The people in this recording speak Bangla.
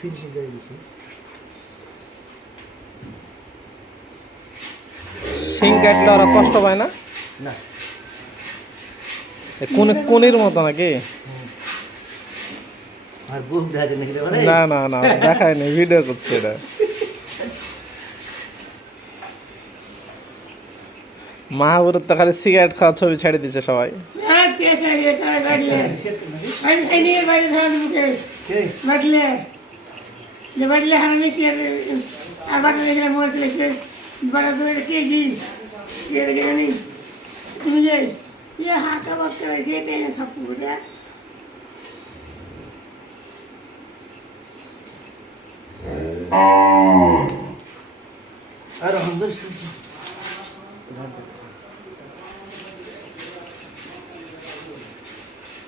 ফিনিশিং করে দিছি। শিং কাটলে ওরা কষ্ট পায় না? না কোনির মতো নাকি? আর বুক দেখা যায় নাকি দেওয়া না না না, দেখায়নি, ভিডিও করছে এটা। মাহবুবের তো খালি সিগারেট খাওয়া ছবি ছেড়ে দিচ্ছে সবাই। আর